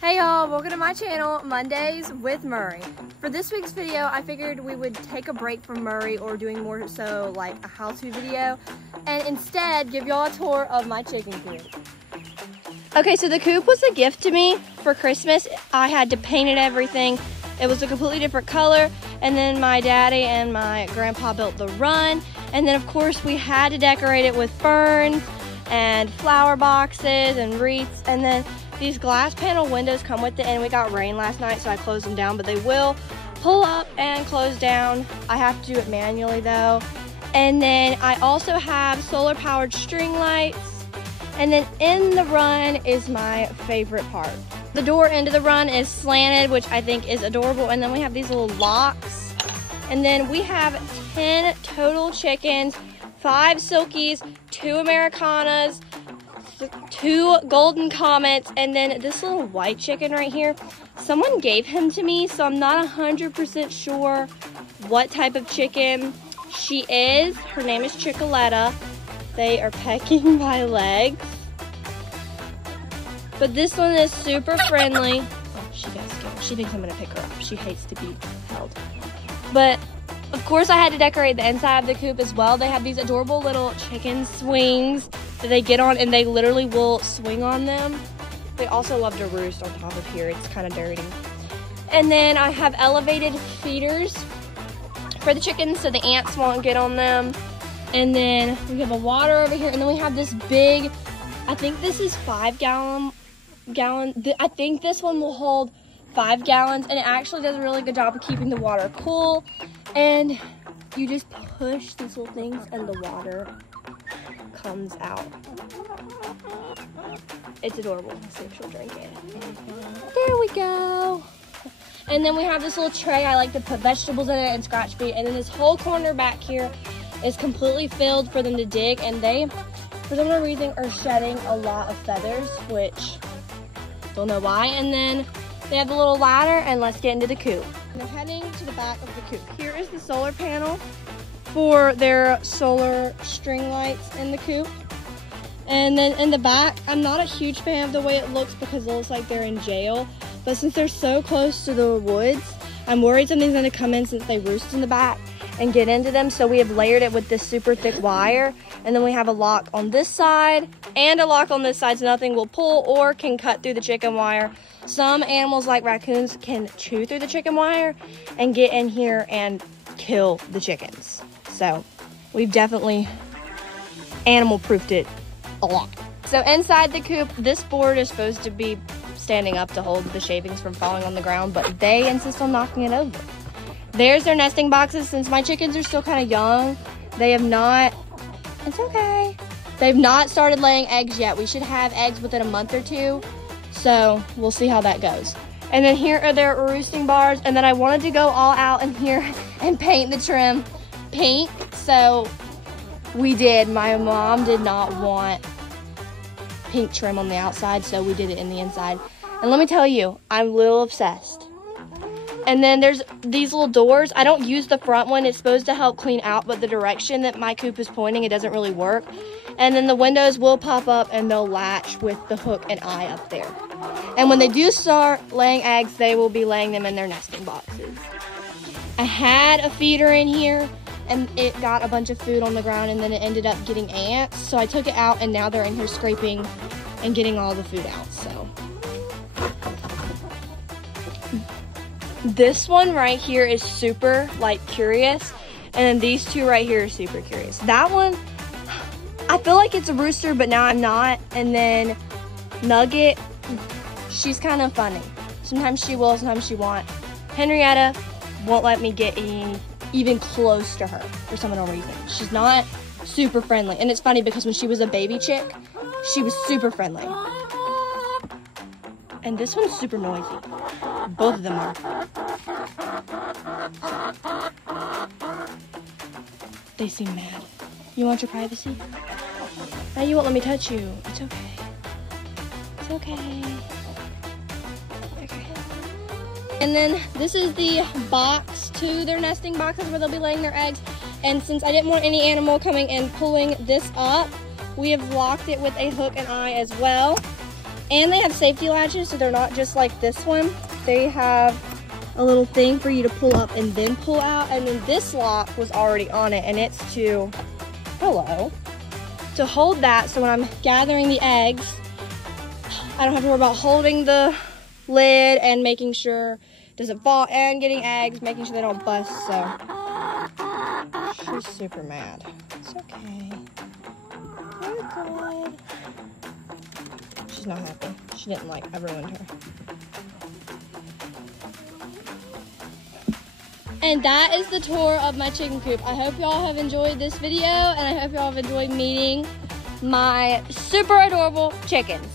Hey y'all, welcome to my channel, Mondays with Murray. For this week's video, I figured we would take a break from Murray or doing more so like a how-to video and instead give y'all a tour of my chicken coop. Okay, so the coop was a gift to me for Christmas. I had to paint it everything. It was a completely different color, and then my daddy and my grandpa built the run, and then of course we had to decorate it with ferns and flower boxes and wreaths, and then these glass panel windows come with it, and we got rain last night, so I closed them down, but they will pull up and close down. I have to do it manually though. And then I also have solar powered string lights. And then in the run is my favorite part. The door into the run is slanted, which I think is adorable. And then we have these little locks. And then we have 10 total chickens, 5 silkies, 2 Americanas, 2 golden comets, and then this little white chicken right here. Someone gave him to me, so I'm not 100% sure what type of chicken she is. Her name is Chicoletta. They are pecking my legs. But this one is super friendly. Oh, she got scared. She thinks I'm gonna pick her up. She hates to be held. But of course I had to decorate the inside of the coop as well. They have these adorable little chicken swings that they get on, and they literally will swing on them. They also love to roost on top of here. It's kind of dirty. And then I have elevated feeders for the chickens so the ants won't get on them. And then we have a water over here, and then we have this big, I think this is 5 gallon. I think this one will hold 5 gallons, and it actually does a really good job of keeping the water cool. And you just push these little things and the water comes out. It's adorable. Let's see if she'll drink it. There we go. And then we have this little tray. I like to put vegetables in it and scratch feed. And then this whole corner back here is completely filled for them to dig. And they, for some reason, are shedding a lot of feathers, which don't know why. And then they have a little ladder, and let's get into the coop. Now heading to the back of the coop. Here is the solar panel for their solar string lights in the coop. And then in the back, I'm not a huge fan of the way it looks because it looks like they're in jail. But since they're so close to the woods, I'm worried something's gonna come in since they roost in the back and get into them. So we have layered it with this super thick wire. And then we have a lock on this side and a lock on this side so nothing will pull or can cut through the chicken wire. Some animals like raccoons can chew through the chicken wire and get in here and kill the chickens. So we've definitely animal-proofed it a lot. So inside the coop, this board is supposed to be standing up to hold the shavings from falling on the ground, but they insist on knocking it over. There's their nesting boxes. Since my chickens are still kind of young, they have not, it's okay. They've not started laying eggs yet. We should have eggs within a month or 2. So we'll see how that goes. And then here are their roosting bars. And then I wanted to go all out in here and paint the trim pink. So we did. My mom did not want pink trim on the outside, so we did it in the inside. And let me tell you, I'm a little obsessed. And then there's these little doors. I don't use the front one. It's supposed to help clean out, but the direction that my coop is pointing, it doesn't really work. And then the windows will pop up and they'll latch with the hook and eye up there. And when they do start laying eggs, they will be laying them in their nesting boxes. I had a feeder in here and it got a bunch of food on the ground, and then it ended up getting ants. So I took it out, and now they're in here scraping and getting all the food out. So this one right here is super like curious, and then these 2 right here are super curious. That one, I feel like it's a rooster, but now I'm not. And then Nugget, she's kind of funny. Sometimes she will, sometimes she won't. Henrietta won't let me get even close to her for some unknown reason. She's not super friendly. And it's funny because when she was a baby chick, she was super friendly. And this one's super noisy. Both of them are. They seem mad. You want your privacy? Now you won't let me touch you. It's okay. It's okay. Okay. And then this is the box to their nesting boxes where they'll be laying their eggs. And since I didn't want any animal coming and pulling this up, we have locked it with a hook and eye as well. And they have safety latches, so they're not just like this one. They have a little thing for you to pull up and then pull out. And then this lock was already on it, and it's to hold that, so when I'm gathering the eggs, I don't have to worry about holding the lid and making sure it doesn't fall, and getting eggs, making sure they don't bust. So she's super mad. It's okay. You're good. She's not happy. She didn't like I ruined her. And that is the tour of my chicken coop. I hope y'all have enjoyed this video, and I hope y'all have enjoyed meeting my super adorable chickens.